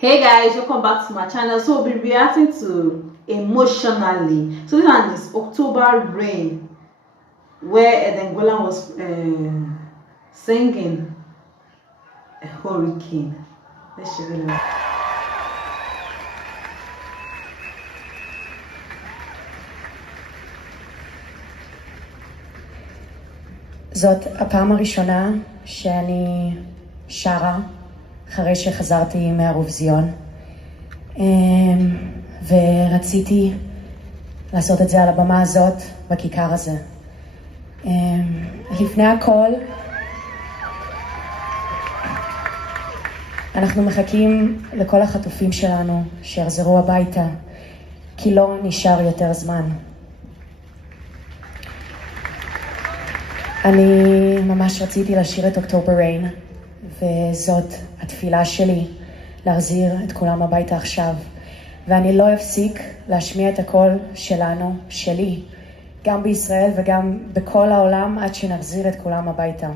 Hey guys, welcome back to my channel. So we'll be reacting to Emotionally. So this one is October Rain, where then Golan was singing a hurricane. Let's show you. זאת הפעם הראשונה שאני שרה אחרי שחזרתי מהאירוויזיון, ורציתי לעשות את זה על הבמה הזאת, בכיכר הזה. לפני הכל, אנחנו מחכים לכל החטופים שלנו שיחזרו הביתה, כי לא נשאר יותר זמן. אני ממש רציתי לשיר את אוקטובר ריין, וזאת התפילה שלי, להחזיר את כולם הביתה עכשיו. ואני לא אפסיק להשמיע את הקול שלנו, שלי, גם בישראל וגם בכל העולם, עד שנחזיר את כולם הביתה.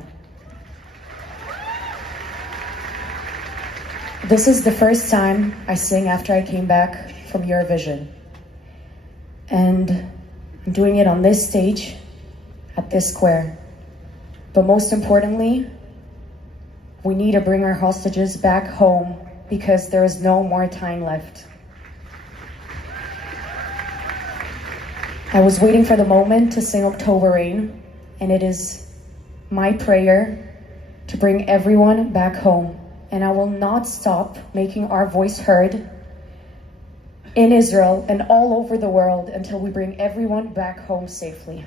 This is the first time I sing after I came back from Eurovision. And I'm doing it on this stage, at this square. But most importantly, we need to bring our hostages back home because there is no more time left. I was waiting for the moment to sing October Rain, and it is my prayer to bring everyone back home. And I will not stop making our voice heard in Israel and all over the world until we bring everyone back home safely.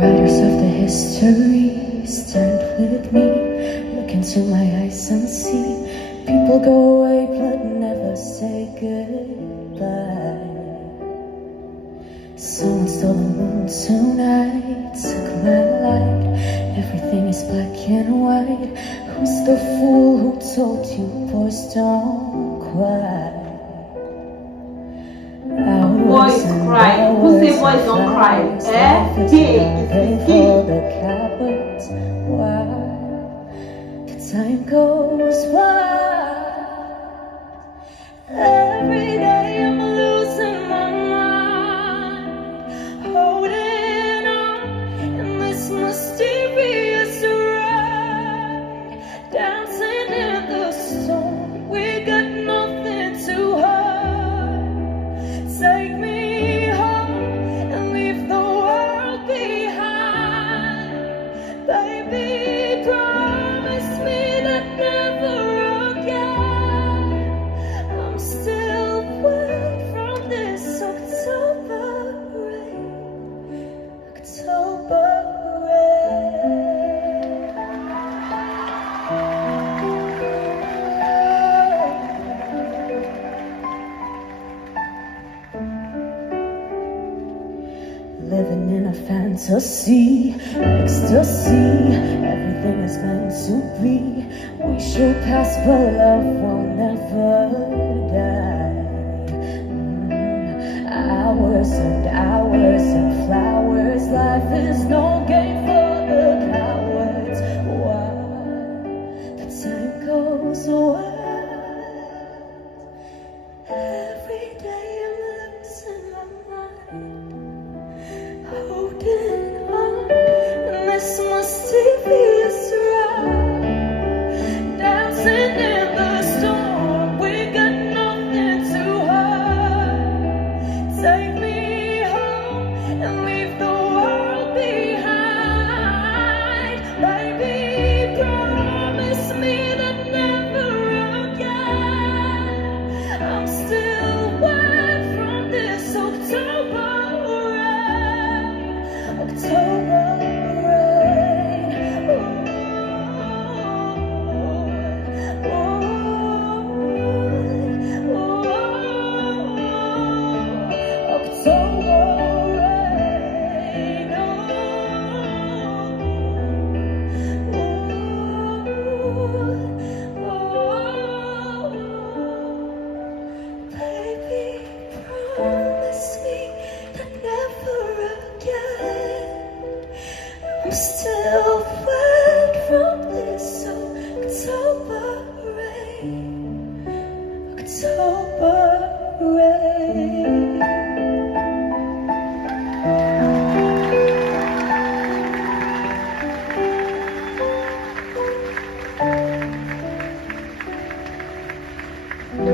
Writers of the history, stand with me, look into my eyes and see. People go away but never say goodbye. Someone stole the moon tonight, took my light. Everything is black and white. Who's the fool who told you boys don't cry? Boys cry. Who say boys don't cry? For the cowards, why the time goes wild. Every day I'm losing my mind, holding on in this mysterious ride, dancing in the storm. We got nothing to hide. Take me home and leave the world behind. Baby, promise me that never again. I'm still away from this October rain. October living in a fantasy, ecstasy, everything is meant to be. We shall pass but love will never die. Hours and hours and flowers, life is no game for the cowards. Why the time goes wild. Every day I'm losing my mind, holding on in this mysterious ride, dancing in the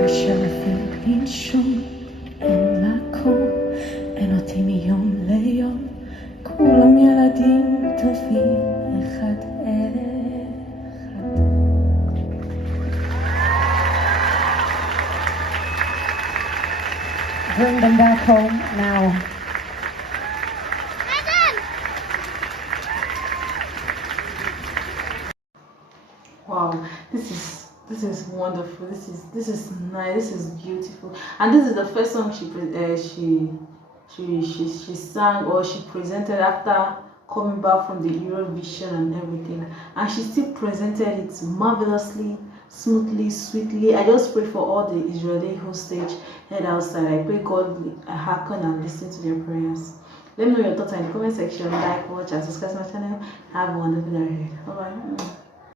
שרפים שום אין מקום, אין אותי מיום ליום, כולם ילדים טובים אחד אחד. Bring them back home now. Wow, this is wonderful. This is nice. This is beautiful. And this is the first song she sang or she presented after coming back from the Eurovision and everything. And she still presented it marvelously, smoothly, sweetly. I just pray for all the Israeli hostage head outside. I pray God hearken and listen to their prayers. Let me know your thoughts in the comment section. Like, watch, and subscribe to my channel. Have a wonderful day. Bye bye.